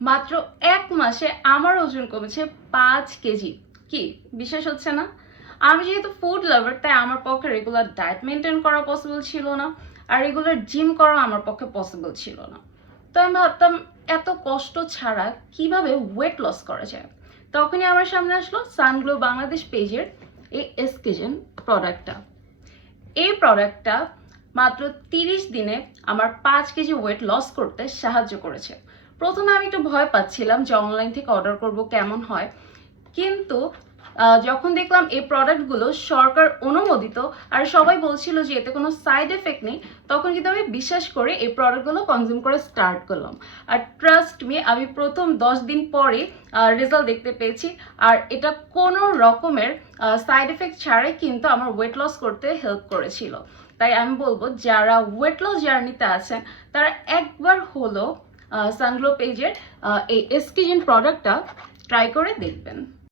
মাত্র 1 মাসে আমার ওজন কমেছে 5 কেজি। কি বিশ্বাস হচ্ছে না? আমি যেহেতু ফুড লাভার, তাই আমার পক্ষে রেগুলার ডায়েট মেনটেন করা পসিবল ছিল না, আর রেগুলার জিম করা আমার পক্ষে পসিবল ছিল না। তো আমি ভাবতাম এত কষ্ট ছাড়া কিভাবে ওয়েট লস করা যায়। তখনই আমার সামনে আসলো সানগ্লো বাংলাদেশ পেজের এই এসকেজেন প্রোডাক্টটা। এই প্রোডাক্টটা মাত্র 30 দিনে আমার 5 কেজি ওয়েট লস করতে সাহায্য করেছে। প্রথমে আমি একটু ভয় পাচ্ছিলাম যে অনলাইন থেকে অর্ডার করব কেমন হয়, কিন্তু যখন দেখলাম এই প্রোডাক্টগুলো সরকার অনুমোদিত আর সবাই বলছিল যে এতে কোনো সাইড এফেক্ট নেই, তখন কিন্তু আমি বিশ্বাস করে এই প্রোডাক্টগুলো কনজিউম করা স্টার্ট করলাম। আর ট্রাস্ট মি, আমি প্রথম 10 দিন পরে রেজাল্ট দেখতে পেয়েছি। আর এটা কোনো রকমের সাইড এফেক্ট ছাড়াই কিন্তু আমার ওয়েট লস করতে হেল্প করেছিল। তাই আমি বলবো যারা ওয়েট লস জার্নিতে আছেন তারা একবার হলো সানগ্লো পেজের এই এসকেজেন প্রোডাক্টটা ট্রাই করে দেখবেন।